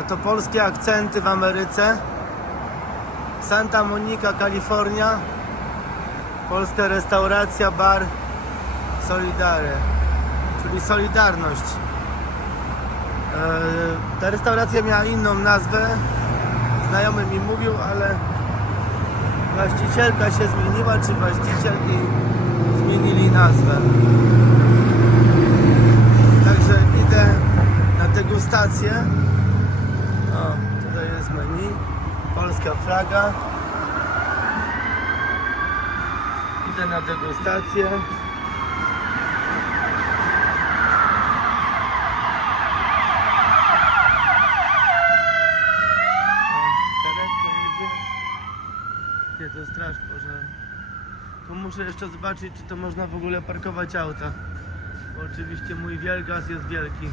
A to polskie akcenty w Ameryce. Santa Monica, Kalifornia. Polska restauracja, bar Solidary, czyli Solidarność. E, Ta restauracja miała inną nazwę. Znajomy mi mówił, ale właścicielka się zmieniła, czy właścicielki zmienili nazwę. Także idę na degustację. Polska flaga. Idę na degustację. Nie, to straż pożarna. Tu muszę jeszcze zobaczyć, czy to można w ogóle parkować auta. Bo oczywiście mój wielgaz jest wielki.